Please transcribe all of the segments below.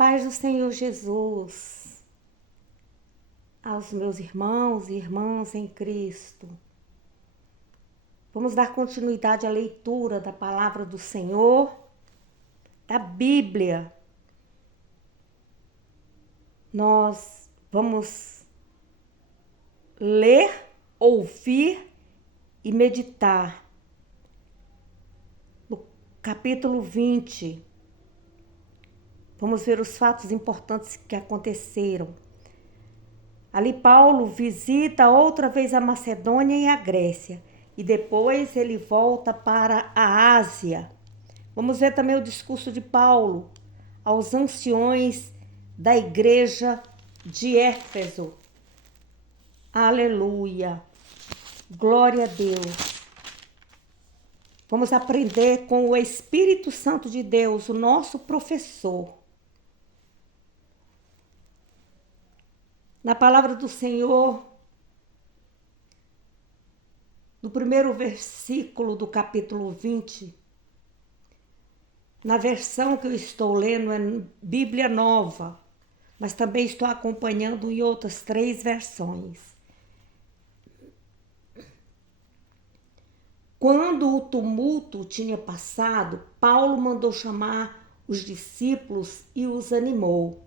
paz do Senhor Jesus, aos meus irmãos e irmãs em Cristo. Vamos dar continuidade à leitura da palavra do Senhor, da Bíblia. Nós vamos ler, ouvir e meditar no capítulo 20. Vamos ver os fatos importantes que aconteceram. Ali Paulo visita outra vez a Macedônia e a Grécia. E depois ele volta para a Ásia. Vamos ver também o discurso de Paulo aos anciões da igreja de Éfeso. Aleluia! Glória a Deus! Vamos aprender com o Espírito Santo de Deus, o nosso professor. Na palavra do Senhor, no primeiro versículo do capítulo 20, na versão que eu estou lendo é Bíblia Nova, mas também estou acompanhando em outras 3 versões. Quando o tumulto tinha passado, Paulo mandou chamar os discípulos e os animou.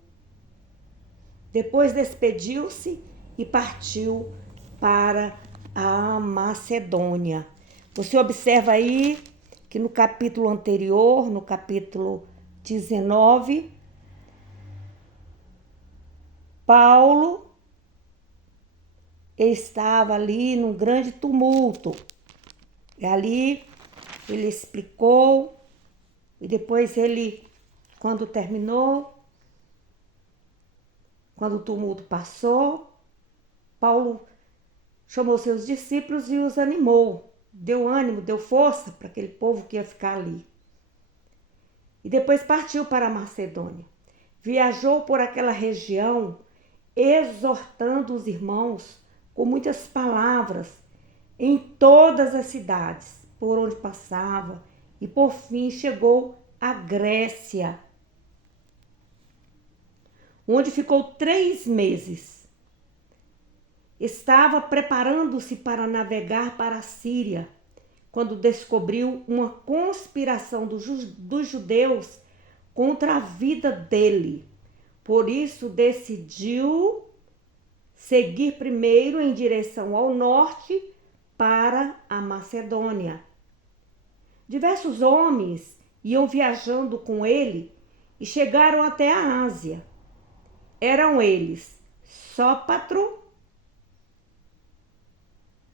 Depois despediu-se e partiu para a Macedônia. Você observa aí que no capítulo anterior, no capítulo 19, Paulo estava ali num grande tumulto. E ali ele explicou, e depois ele, quando terminou, quando o tumulto passou, Paulo chamou seus discípulos e os animou, deu ânimo, deu força para aquele povo que ia ficar ali. E depois partiu para a Macedônia. Viajou por aquela região, exortando os irmãos com muitas palavras em todas as cidades por onde passava, e por fim chegou à Grécia, onde ficou 3 meses. Estava preparando-se para navegar para a Síria, quando descobriu uma conspiração dos judeus contra a vida dele. Por isso decidiu seguir primeiro em direção ao norte para a Macedônia. Diversos homens iam viajando com ele e chegaram até a Ásia. Eram eles Sópatro,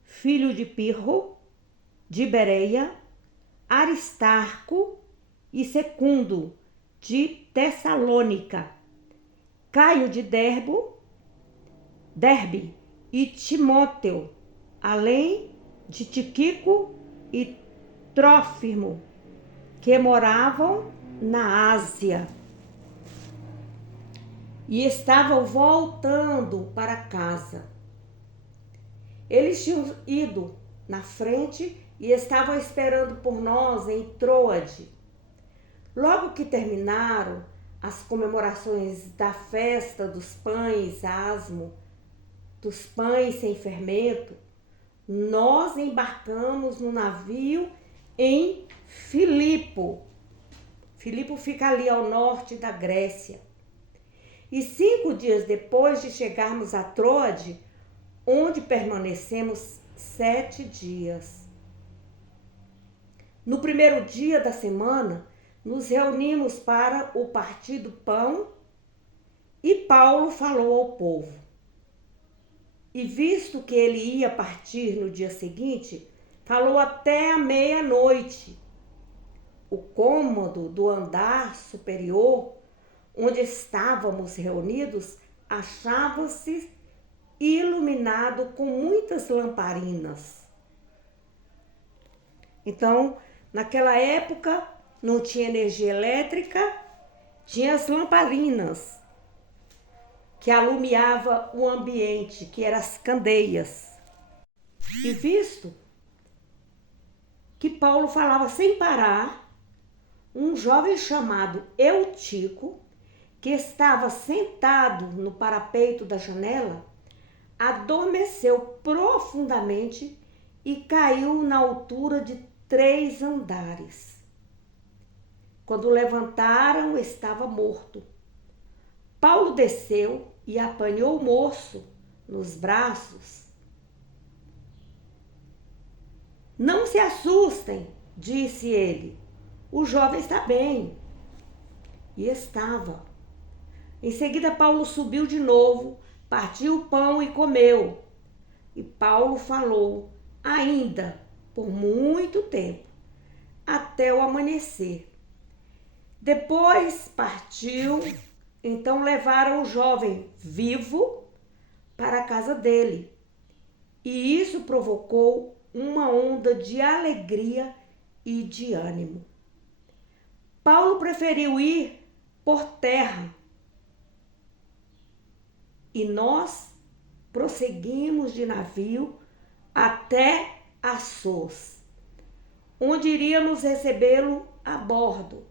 filho de Pirro, de Bereia, Aristarco e Secundo, de Tessalônica, Caio de Derbe e Timóteo, além de Tíquico e Trófimo, que moravam na Ásia e estavam voltando para casa. Eles tinham ido na frente e estavam esperando por nós em Troade. Logo que terminaram as comemorações da festa dos pães asmo, dos pães sem fermento, nós embarcamos no navio em Filipo. Filipo fica ali ao norte da Grécia. E 5 dias depois de chegarmos a Troade, onde permanecemos 7 dias. No primeiro dia da semana, nos reunimos para o partir do pão e Paulo falou ao povo. E visto que ele ia partir no dia seguinte, falou até a meia-noite. O cômodo do andar superior, onde estávamos reunidos, achava-se iluminado com muitas lamparinas. Então, naquela época, não tinha energia elétrica, tinha as lamparinas que alumiava o ambiente, que eram as candeias. E visto que Paulo falava sem parar, um jovem chamado Eutico, que estava sentado no parapeito da janela, adormeceu profundamente e caiu na altura de 3 andares. Quando levantaram, estava morto. Paulo desceu e apanhou o moço nos braços. Não se assustem, disse ele. O jovem está bem. E estava. Em seguida, Paulo subiu de novo, partiu o pão e comeu. E Paulo falou ainda por muito tempo, até o amanhecer. Depois partiu, então levaram o jovem vivo para a casa dele. E isso provocou uma onda de alegria e de ânimo. Paulo preferiu ir por terra. E nós prosseguimos de navio até Assos, onde iríamos recebê-lo a bordo.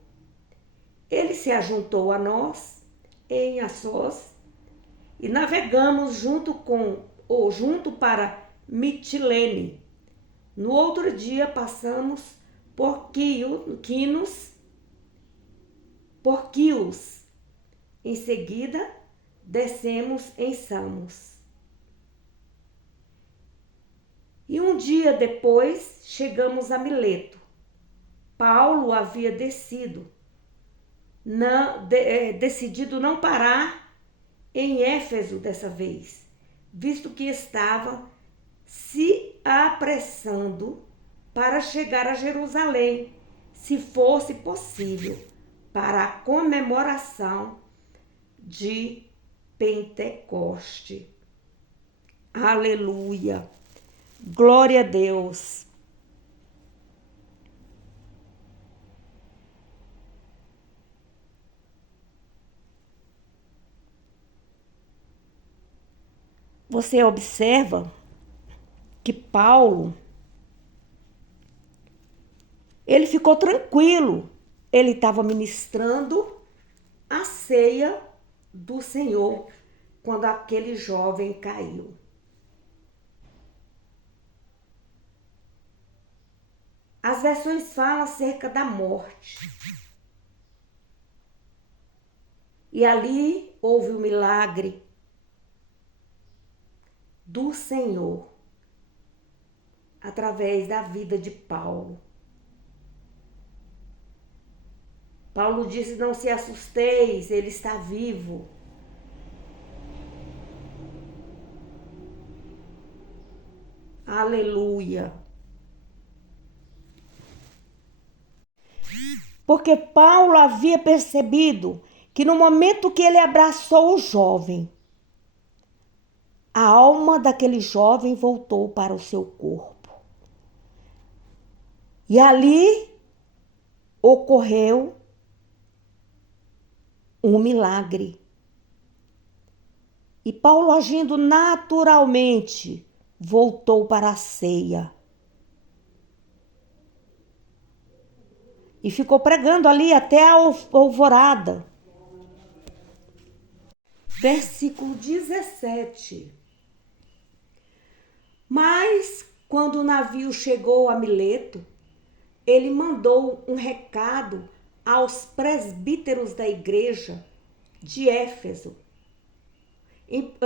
Ele se ajuntou a nós em Assos e navegamos junto para Mitilene. No outro dia passamos por Quios. Em seguida, descemos em Samos. E um dia depois, chegamos a Mileto. Paulo havia decidido não parar em Éfeso dessa vez, visto que estava se apressando para chegar a Jerusalém, se fosse possível, para a comemoração de Pentecoste. Aleluia! Glória a Deus! Você observa que Paulo, ele ficou tranquilo. Ele estava ministrando a ceia do Senhor quando aquele jovem caiu. As versões falam acerca da morte. E ali houve o milagre do Senhor através da vida de Paulo. Paulo disse: não se assusteis, ele está vivo. Aleluia. Porque Paulo havia percebido que no momento que ele abraçou o jovem, a alma daquele jovem voltou para o seu corpo. E ali ocorreu um milagre. E Paulo, agindo naturalmente, voltou para a ceia. E ficou pregando ali até a alvorada. Versículo 17. Mas, quando o navio chegou a Mileto, ele mandou um recado aos presbíteros da igreja de Éfeso.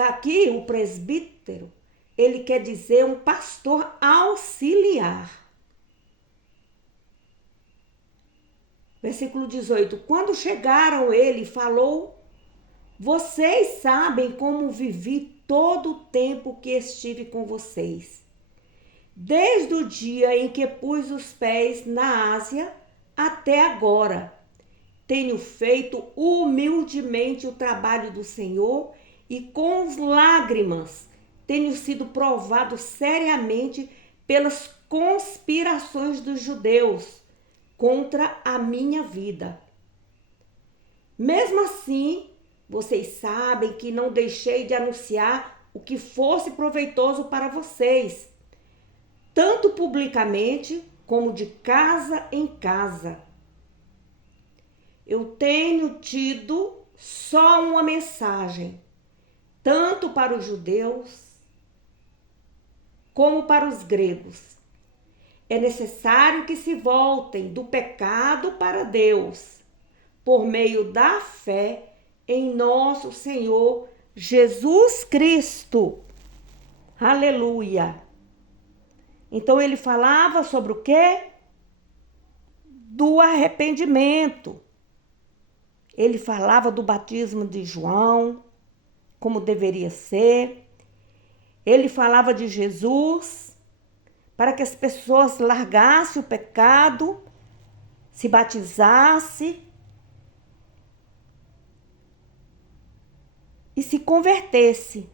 Aqui, o presbítero, ele quer dizer um pastor auxiliar. Versículo 18. Quando chegaram, ele falou: vocês sabem como vivi todo o tempo que estive com vocês, desde o dia em que pus os pés na Ásia até agora. Tenho feito humildemente o trabalho do Senhor e com lágrimas tenho sido provado seriamente pelas conspirações dos judeus contra a minha vida. Mesmo assim, vocês sabem que não deixei de anunciar o que fosse proveitoso para vocês, tanto publicamente como de casa em casa. Eu tenho tido só uma mensagem, tanto para os judeus como para os gregos. É necessário que se voltem do pecado para Deus, por meio da fé em nosso Senhor Jesus Cristo. Aleluia! Então ele falava sobre o quê? Do arrependimento. Ele falava do batismo de João, como deveria ser. Ele falava de Jesus, para que as pessoas largassem o pecado, se batizassem e se convertessem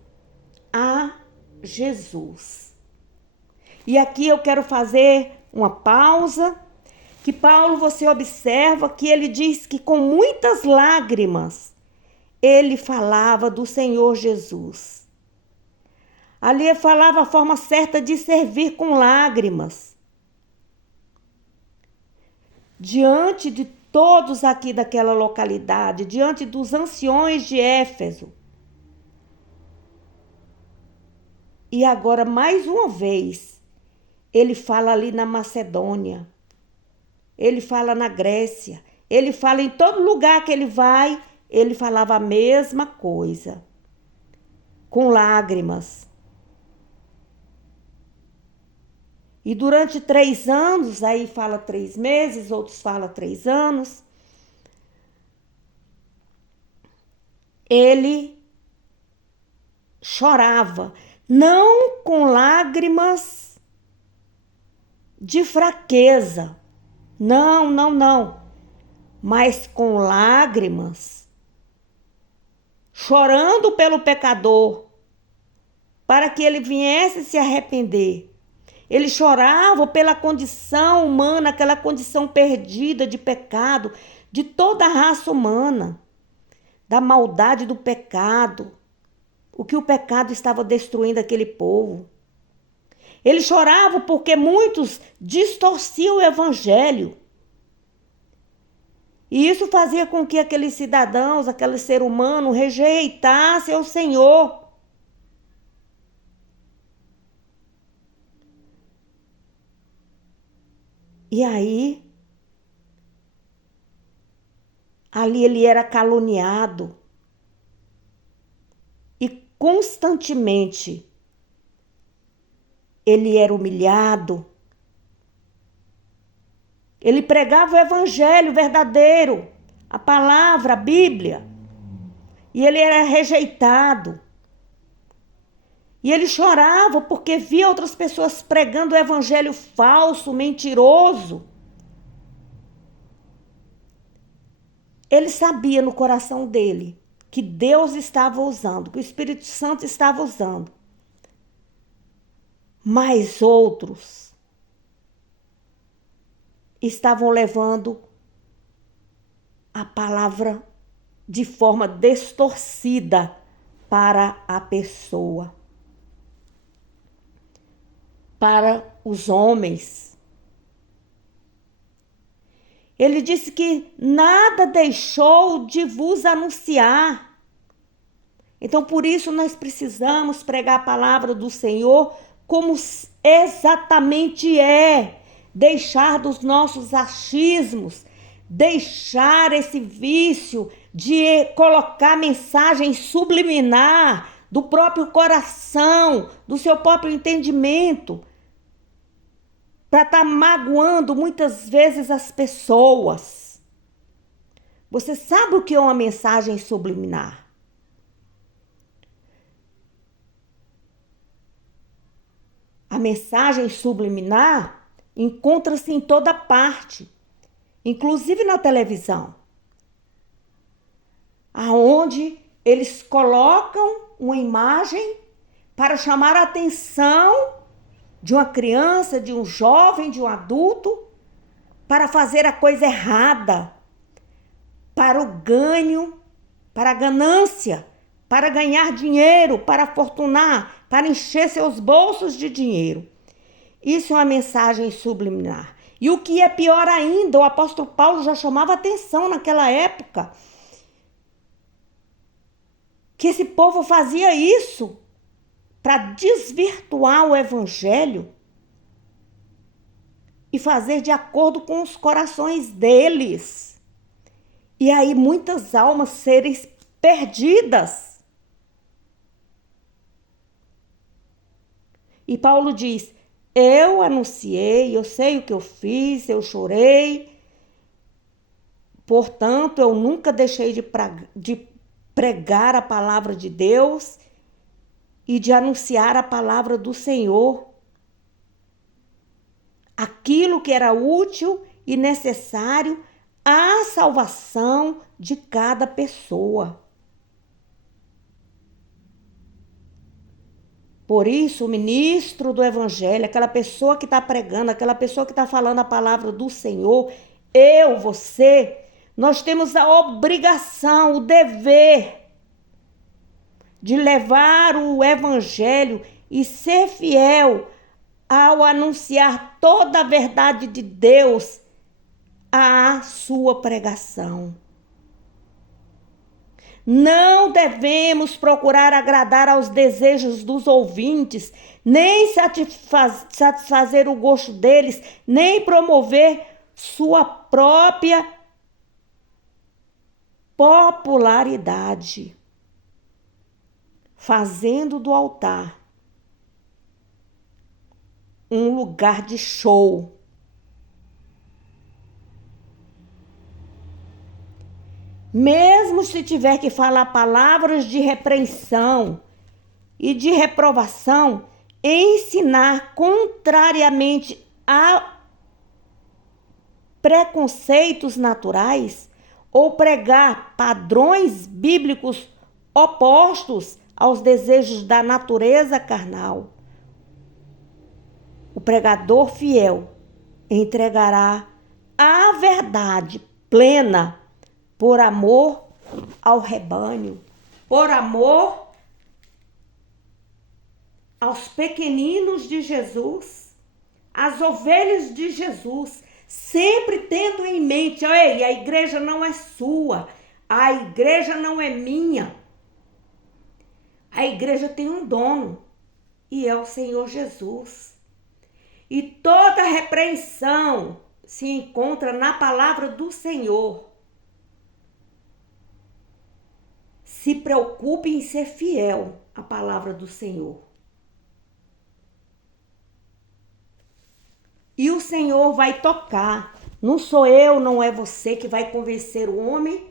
a Jesus. E aqui eu quero fazer uma pausa, que Paulo, você observa que ele diz que com muitas lágrimas ele falava do Senhor Jesus. Ali ele falava a forma certa de servir com lágrimas. Diante de todos aqui daquela localidade, diante dos anciões de Éfeso. E agora, mais uma vez, ele fala ali na Macedônia, ele fala na Grécia, ele fala em todo lugar que ele vai, ele falava a mesma coisa, com lágrimas. E durante 3 anos, aí fala 3 meses, outros falam 3 anos, ele chorava, não com lágrimas de fraqueza, não, mas com lágrimas, chorando pelo pecador, para que ele viesse se arrepender. Ele chorava pela condição humana, aquela condição perdida de pecado, de toda a raça humana, da maldade do pecado, o que o pecado estava destruindo aquele povo. Ele chorava porque muitos distorciam o evangelho. E isso fazia com que aqueles cidadãos, aquele ser humano, rejeitassem o Senhor. E aí, ali ele era caluniado. E constantemente ele era humilhado. Ele pregava o evangelho verdadeiro, a palavra, a Bíblia. E ele era rejeitado. E ele chorava porque via outras pessoas pregando o evangelho falso, mentiroso. Ele sabia no coração dele que Deus estava usando, que o Espírito Santo estava usando. Mas outros estavam levando a palavra de forma distorcida para a pessoa, para os homens. Ele disse que nada deixou de vos anunciar. Então, por isso, nós precisamos pregar a palavra do Senhor como exatamente é. Deixar dos nossos achismos, deixar esse vício de colocar mensagem subliminar do próprio coração, do seu próprio entendimento, para estar magoando muitas vezes as pessoas. Você sabe o que é uma mensagem subliminar? A mensagem subliminar encontra-se em toda parte, inclusive na televisão, aonde eles colocam uma imagem para chamar a atenção de uma criança, de um jovem, de um adulto, para fazer a coisa errada, para o ganho, para a ganância, para ganhar dinheiro, para fortunar, para encher seus bolsos de dinheiro. Isso é uma mensagem subliminar. E o que é pior ainda, o apóstolo Paulo já chamava atenção naquela época, que esse povo fazia isso para desvirtuar o evangelho e fazer de acordo com os corações deles. E aí muitas almas serem perdidas. E Paulo diz: eu anunciei, eu sei o que eu fiz, eu chorei. Portanto, eu nunca deixei de pregar a palavra de Deus e de anunciar a palavra do Senhor. Aquilo que era útil e necessário à salvação de cada pessoa. Por isso, o ministro do evangelho, aquela pessoa que está pregando, aquela pessoa que está falando a palavra do Senhor, eu, você, nós temos a obrigação, o dever de levar o evangelho e ser fiel ao anunciar toda a verdade de Deus à sua pregação. Não devemos procurar agradar aos desejos dos ouvintes, nem satisfazer o gosto deles, nem promover sua própria popularidade, fazendo do altar um lugar de show. Mesmo se tiver que falar palavras de repreensão e de reprovação, ensinar contrariamente a preconceitos naturais ou pregar padrões bíblicos opostos aos desejos da natureza carnal, o pregador fiel entregará a verdade plena por amor ao rebanho, por amor aos pequeninos de Jesus, às ovelhas de Jesus, sempre tendo em mente: ei, a igreja não é sua, a igreja não é minha. A igreja tem um dono e é o Senhor Jesus. E toda repreensão se encontra na palavra do Senhor. Se preocupe em ser fiel à palavra do Senhor. E o Senhor vai tocar. Não sou eu, não é você que vai convencer o homem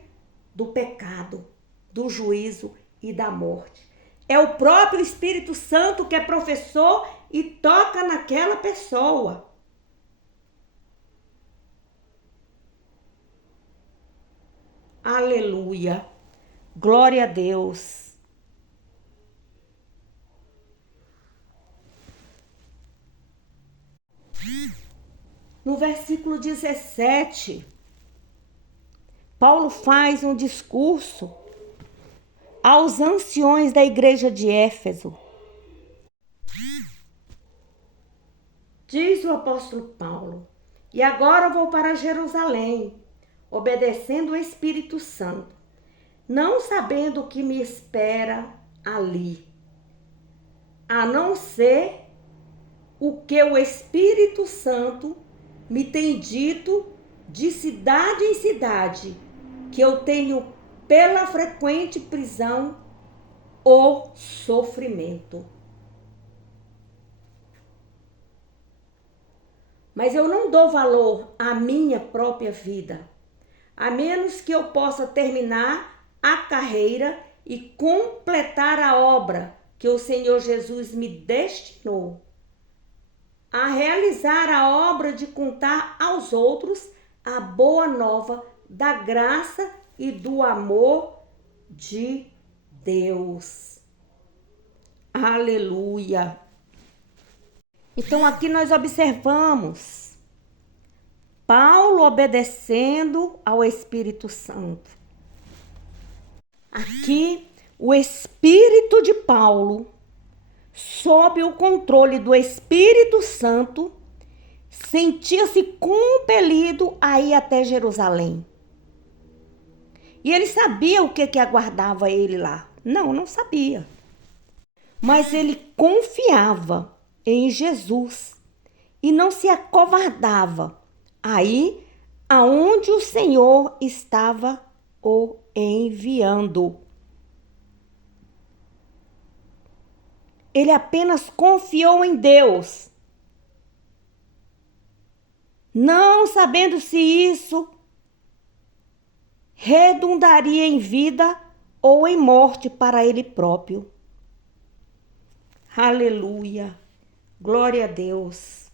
do pecado, do juízo e da morte. É o próprio Espírito Santo que é professor e toca naquela pessoa. Aleluia. Glória a Deus. No versículo 17, Paulo faz um discurso aos anciões da igreja de Éfeso. Diz o apóstolo Paulo: e agora vou para Jerusalém, obedecendo o Espírito Santo, não sabendo o que me espera ali, a não ser o que o Espírito Santo me tem dito de cidade em cidade, que eu tenho pela frequente prisão ou sofrimento. Mas eu não dou valor à minha própria vida, a menos que eu possa terminar a carreira e completar a obra que o Senhor Jesus me destinou a realizar, a obra de contar aos outros a boa nova da graça e do amor de Deus. Aleluia! Então aqui nós observamos Paulo obedecendo ao Espírito Santo. Aqui o Espírito de Paulo, sob o controle do Espírito Santo, sentia-se compelido a ir até Jerusalém. E ele sabia o que aguardava ele lá. Não, não sabia. Mas ele confiava em Jesus e não se acovardava aí aonde o Senhor estava o enviando. Ele apenas confiou em Deus, não sabendo se isso redundaria em vida ou em morte para ele próprio. Aleluia! Glória a Deus!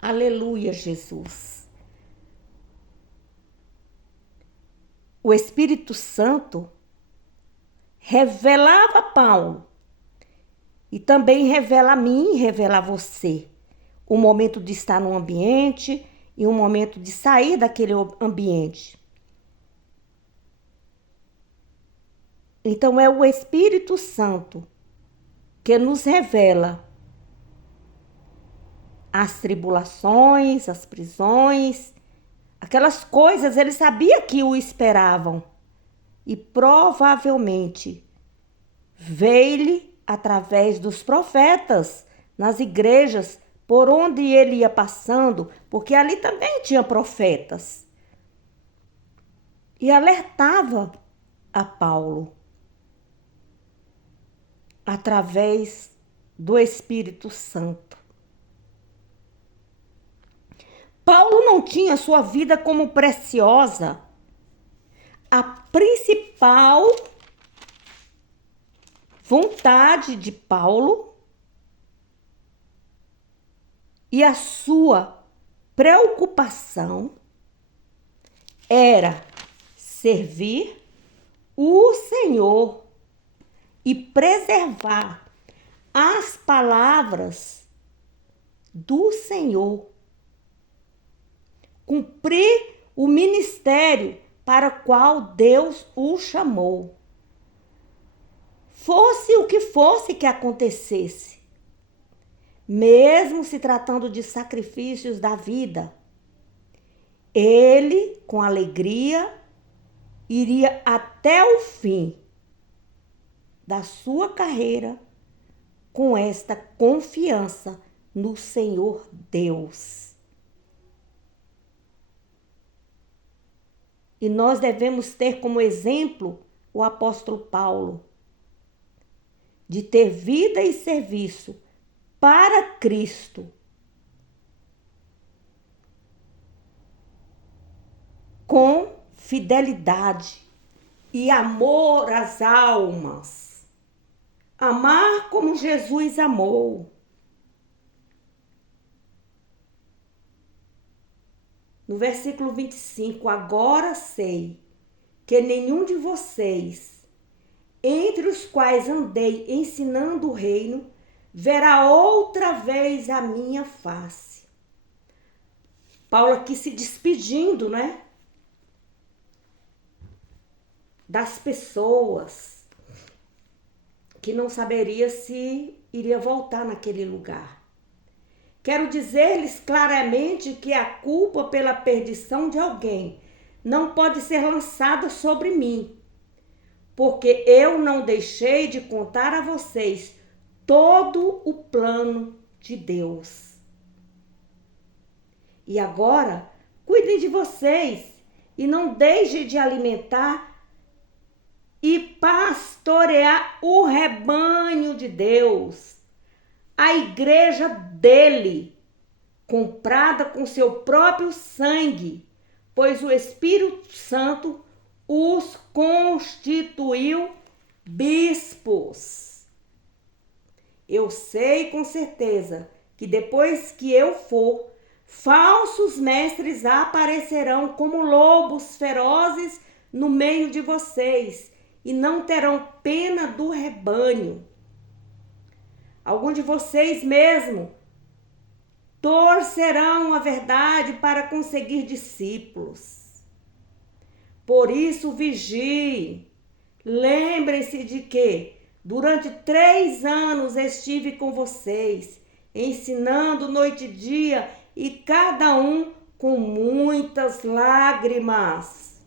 Aleluia, Jesus! O Espírito Santo revelava a Paulo e também revela a mim e revela a você o momento de estar no ambiente e o momento de sair daquele ambiente. Então é o Espírito Santo que nos revela as tribulações, as prisões, aquelas coisas, ele sabia que o esperavam e provavelmente veio-lhe através dos profetas nas igrejas por onde ele ia passando, porque ali também tinha profetas. E alertava a Paulo através do Espírito Santo. Paulo não tinha sua vida como preciosa. A principal vontade de Paulo e a sua preocupação era servir o Senhor e preservar as palavras do Senhor, cumprir o ministério para o qual Deus o chamou. Fosse o que fosse que acontecesse, mesmo se tratando de sacrifícios da vida, ele, com alegria, iria até o fim da sua carreira com esta confiança no Senhor Deus. E nós devemos ter como exemplo o apóstolo Paulo, de ter vida e serviço para Cristo, com fidelidade e amor às almas. Amar como Jesus amou. No versículo 25, agora sei que nenhum de vocês, entre os quais andei ensinando o reino, verá outra vez a minha face. Paulo aqui se despedindo, né? Das pessoas que não saberia se iria voltar naquele lugar. Quero dizer-lhes claramente que a culpa pela perdição de alguém não pode ser lançada sobre mim, porque eu não deixei de contar a vocês todo o plano de Deus. E agora, cuidem de vocês e não deixem de alimentar e pastorear o rebanho de Deus, a igreja dele, comprada com seu próprio sangue, pois o Espírito Santo os constituiu bispos. Eu sei com certeza que depois que eu for, falsos mestres aparecerão como lobos ferozes no meio de vocês e não terão pena do rebanho. Alguns de vocês mesmo torcerão a verdade para conseguir discípulos. Por isso vigiem. Lembrem-se de que durante 3 anos estive com vocês, ensinando noite e dia, e cada um com muitas lágrimas.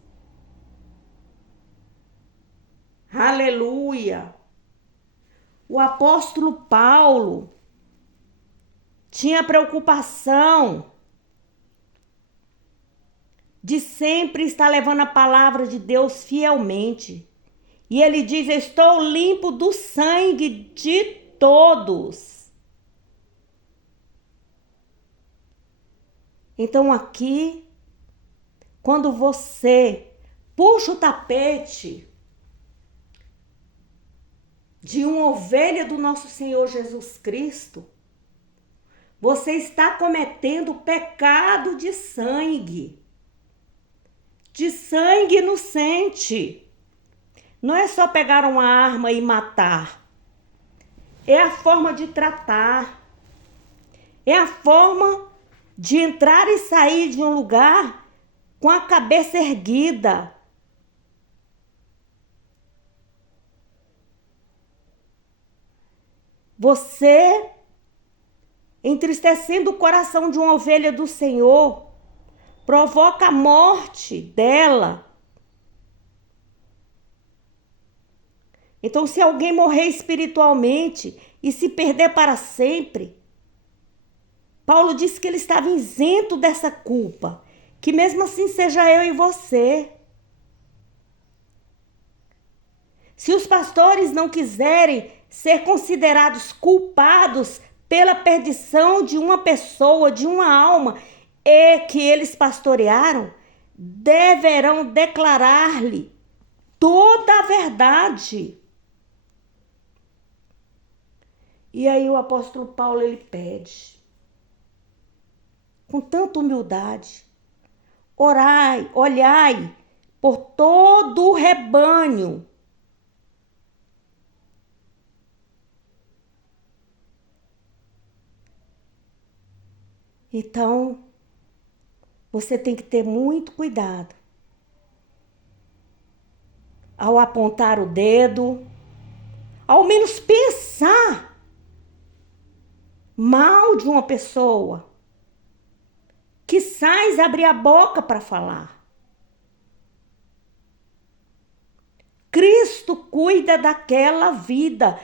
Aleluia. O apóstolo Paulo tinha preocupação de sempre estar levando a palavra de Deus fielmente. E ele diz: estou limpo do sangue de todos. Então aqui, quando você puxa o tapete de uma ovelha do nosso Senhor Jesus Cristo, você está cometendo pecado de sangue inocente. Não é só pegar uma arma e matar. É a forma de tratar. É a forma de entrar e sair de um lugar com a cabeça erguida. Você, entristecendo o coração de uma ovelha do Senhor, provoca a morte dela. Então, se alguém morrer espiritualmente e se perder para sempre, Paulo disse que ele estava isento dessa culpa, que mesmo assim seja eu e você. Se os pastores não quiserem ser considerados culpados pela perdição de uma pessoa, de uma alma, que eles pastorearam, deverão declarar-lhe toda a verdade. E aí o apóstolo Paulo, ele pede, com tanta humildade: orai, olhai por todo o rebanho. Então, você tem que ter muito cuidado ao apontar o dedo, ao menos pensar mal de uma pessoa, que sais abrir a boca para falar. Cristo cuida daquela vida.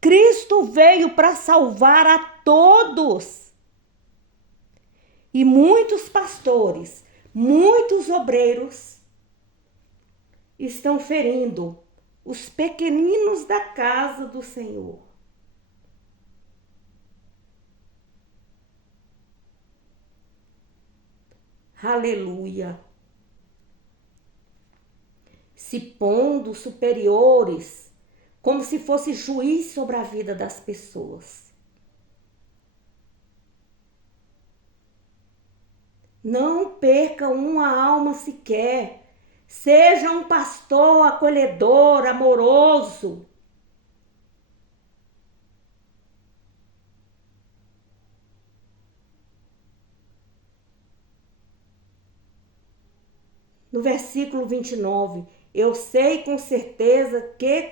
Cristo veio para salvar a todos. E muitos pastores, muitos obreiros estão ferindo os pequeninos da casa do Senhor. Aleluia. Se pondo superiores, como se fosse juiz sobre a vida das pessoas. Não perca uma alma sequer. Seja um pastor acolhedor, amoroso. No versículo 29, eu sei com certeza que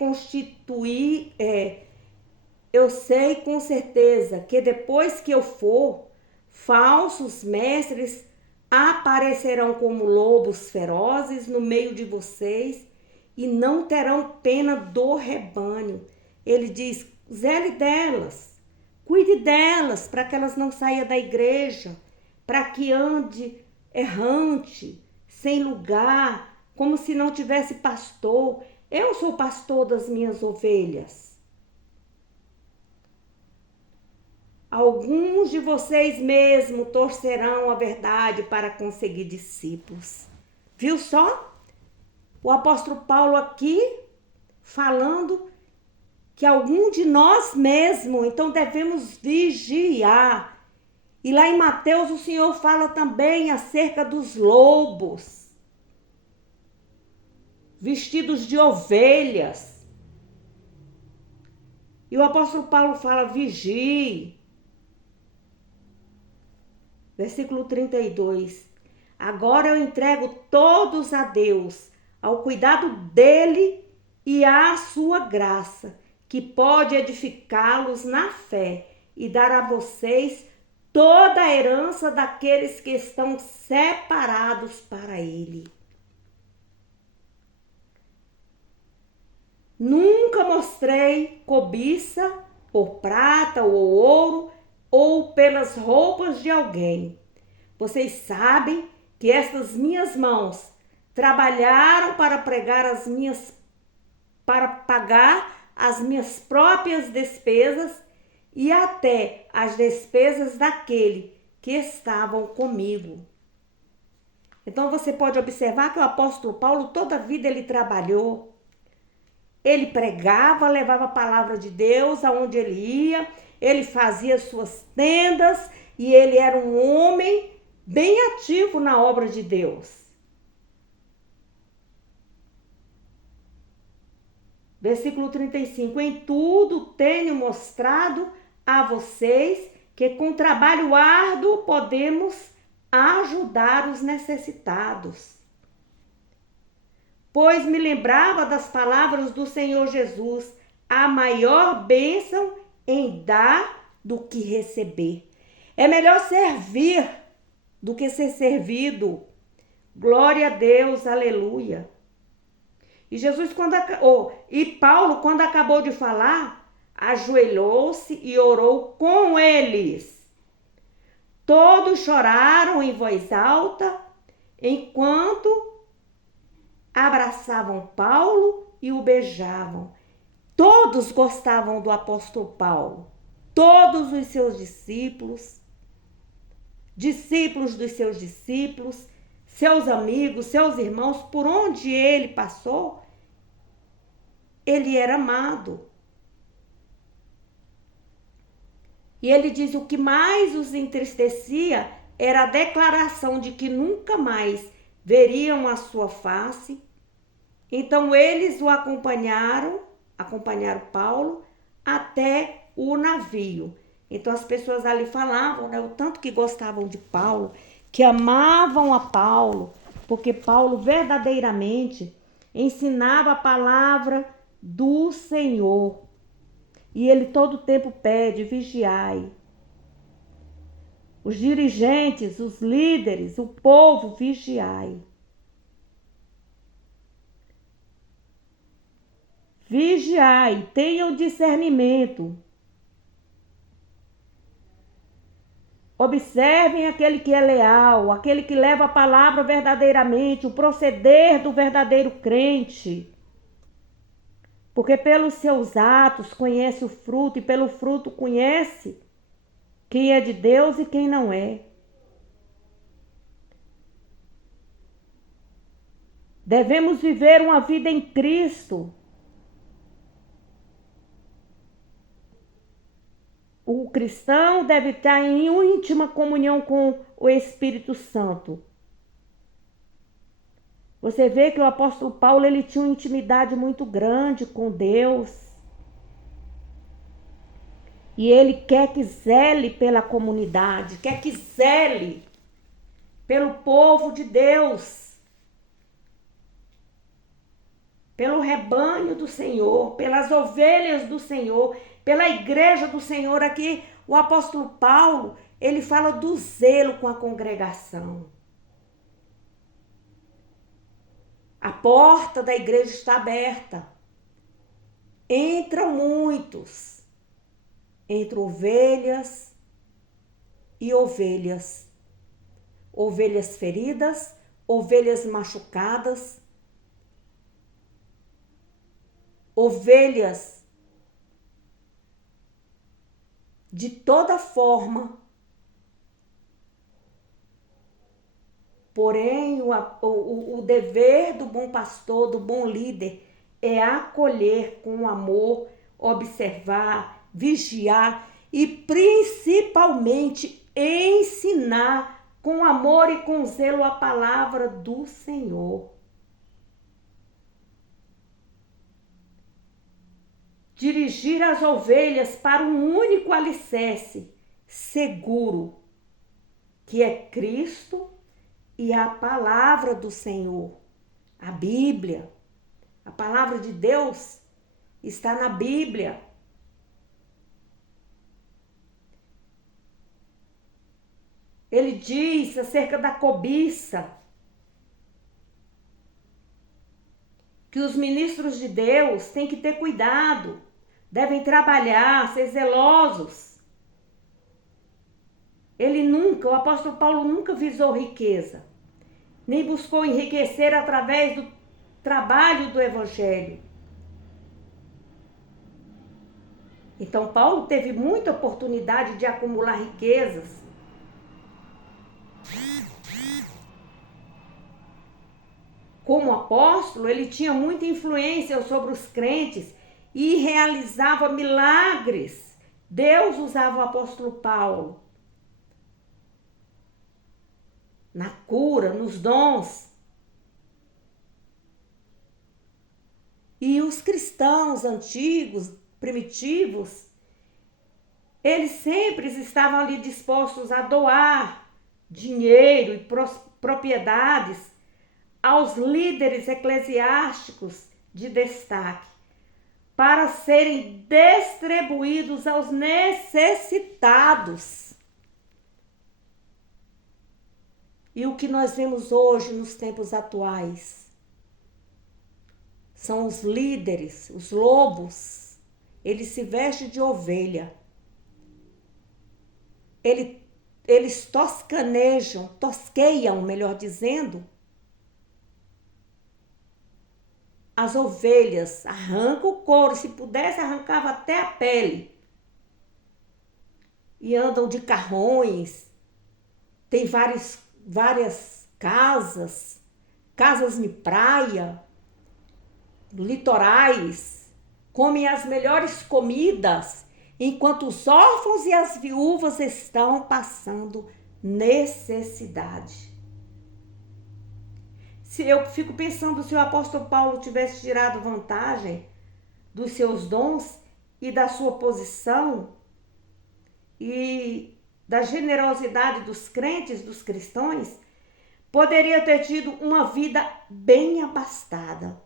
depois que eu for, falsos mestres aparecerão como lobos ferozes no meio de vocês e não terão pena do rebanho. Ele diz: zele delas, cuide delas, para que elas não saiam da igreja, para que ande errante, sem lugar, como se não tivesse pastor. Eu sou pastor das minhas ovelhas. Alguns de vocês mesmo torcerão a verdade para conseguir discípulos. Viu só? O apóstolo Paulo aqui falando que algum de nós mesmo, então devemos vigiar. E lá em Mateus o Senhor fala também acerca dos lobos, vestidos de ovelhas. E o apóstolo Paulo fala: vigie. Versículo 32. Agora eu entrego todos a Deus, ao cuidado dele e à sua graça, que pode edificá-los na fé e dar a vocês toda a herança daqueles que estão separados para ele. Nunca mostrei cobiça por prata ou ouro ou pelas roupas de alguém. Vocês sabem que estas minhas mãos trabalharam para pagar as minhas próprias despesas e até as despesas daquele que estavam comigo. Então você pode observar que o apóstolo Paulo toda a vida ele trabalhou. Ele pregava, levava a palavra de Deus aonde ele ia, ele fazia suas tendas e ele era um homem bem ativo na obra de Deus. Versículo 35. Em tudo tenho mostrado a vocês que com trabalho árduo podemos ajudar os necessitados. Pois me lembrava das palavras do Senhor Jesus, a maior bênção em dar do que receber. É melhor servir do que ser servido. Glória a Deus, aleluia. E Paulo, quando acabou de falar, ajoelhou-se e orou com eles. Todos choraram em voz alta, enquanto abraçavam Paulo e o beijavam. Todos gostavam do apóstolo Paulo. Todos os seus discípulos, discípulos dos seus discípulos, seus amigos, seus irmãos, por onde ele passou, ele era amado. E ele diz: o que mais os entristecia era a declaração de que nunca mais veriam a sua face. Então eles o acompanharam Paulo até o navio. Então as pessoas ali falavam, né, o tanto que gostavam de Paulo, que amavam a Paulo, porque Paulo verdadeiramente ensinava a palavra do Senhor. E ele todo o tempo pede: vigiai. Os dirigentes, os líderes, o povo, vigiai. Vigiai, tenham discernimento. Observem aquele que é leal, aquele que leva a palavra verdadeiramente, o proceder do verdadeiro crente. Porque pelos seus atos conhece o fruto, e pelo fruto conhece quem é de Deus e quem não é. Devemos viver uma vida em Cristo. O cristão deve estar em íntima comunhão com o Espírito Santo. Você vê que o apóstolo Paulo ele tinha uma intimidade muito grande com Deus. E ele quer que zele pela comunidade, quer que zele pelo povo de Deus, pelo rebanho do Senhor, pelas ovelhas do Senhor, pela igreja do Senhor. Aqui o apóstolo Paulo, ele fala do zelo com a congregação. A porta da igreja está aberta. Entram muitos, entre ovelhas e ovelhas. Ovelhas feridas, ovelhas machucadas, ovelhas de toda forma. Porém, o dever do bom pastor, do bom líder, é acolher com amor, observar, vigiar e principalmente ensinar com amor e com zelo a palavra do Senhor. Dirigir as ovelhas para um único alicerce seguro, que é Cristo e a palavra do Senhor, a Bíblia. A palavra de Deus está na Bíblia. Ele diz acerca da cobiça. que os ministros de Deus têm que ter cuidado, devem trabalhar, ser zelosos. O apóstolo Paulo nunca visou riqueza, nem buscou enriquecer através do trabalho do evangelho. Então, Paulo teve muita oportunidade de acumular riquezas. Como apóstolo, ele tinha muita influência sobre os crentes e realizava milagres. Deus usava o apóstolo Paulo na cura, nos dons. E os cristãos antigos, primitivos, eles sempre estavam ali dispostos a doar dinheiro e propriedades aos líderes eclesiásticos de destaque, para serem distribuídos aos necessitados. E o que nós vemos hoje nos tempos atuais são os líderes, os lobos. Eles se vestem de ovelha. Eles tosqueiam, melhor dizendo, as ovelhas, arranca o couro, se pudesse arrancava até a pele. E andam de carrões, tem várias casas de praia, litorais, comem as melhores comidas, enquanto os órfãos e as viúvas estão passando necessidade. Eu fico pensando, se o apóstolo Paulo tivesse tirado vantagem dos seus dons e da sua posição e da generosidade dos crentes, dos cristãos, poderia ter tido uma vida bem abastada.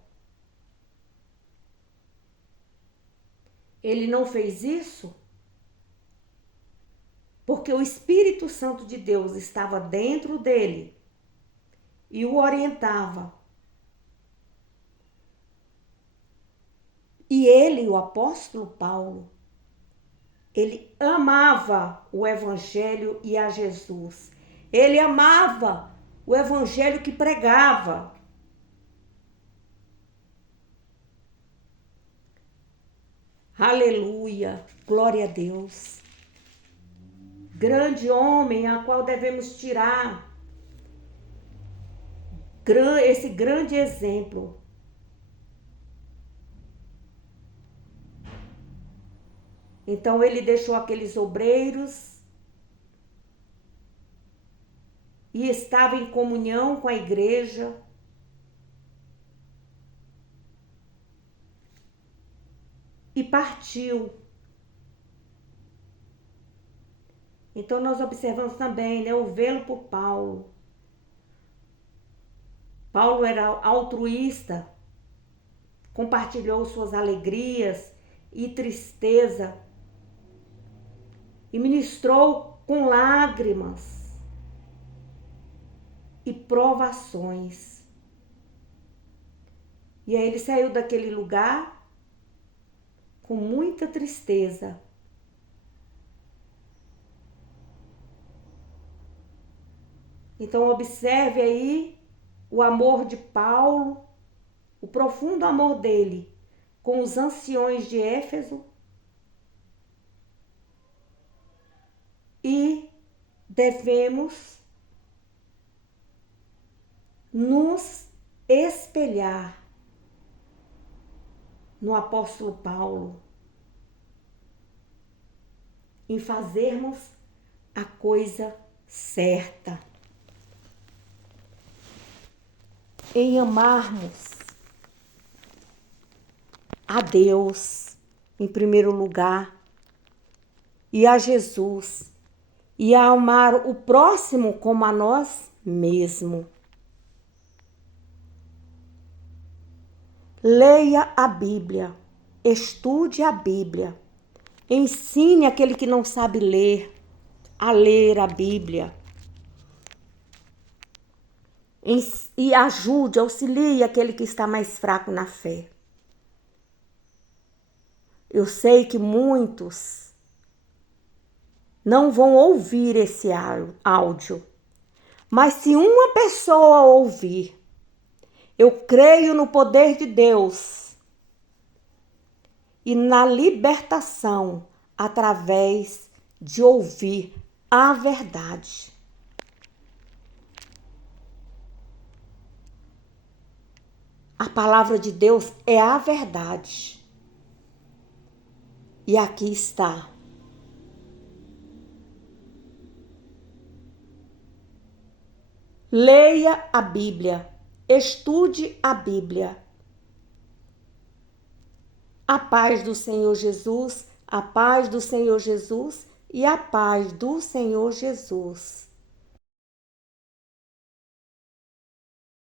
Ele não fez isso porque o Espírito Santo de Deus estava dentro dele e o orientava. E ele, o apóstolo Paulo, ele amava o evangelho e a Jesus. Ele amava o evangelho que pregava. Aleluia, glória a Deus. Grande homem a qual devemos tirar esse grande exemplo. Então ele deixou aqueles obreiros e estava em comunhão com a igreja. E partiu. Então nós observamos também, o velo por Paulo. Paulo era altruísta, compartilhou suas alegrias e tristeza e ministrou com lágrimas e provações. E aí ele saiu daquele lugar com muita tristeza. Então observe aí o amor de Paulo, o profundo amor dele com os anciões de Éfeso. E devemos nos espelhar no apóstolo Paulo, em fazermos a coisa certa, em amarmos a Deus em primeiro lugar e a Jesus, e a amar o próximo como a nós mesmos. Leia a Bíblia, estude a Bíblia, ensine aquele que não sabe ler a ler a Bíblia. e ajude, auxilie aquele que está mais fraco na fé. Eu sei que muitos não vão ouvir esse áudio, mas se uma pessoa ouvir, eu creio no poder de Deus e na libertação através de ouvir a verdade. A palavra de Deus é a verdade. E aqui está. Leia a Bíblia, estude a Bíblia. A paz do Senhor Jesus, a paz do Senhor Jesus e a paz do Senhor Jesus.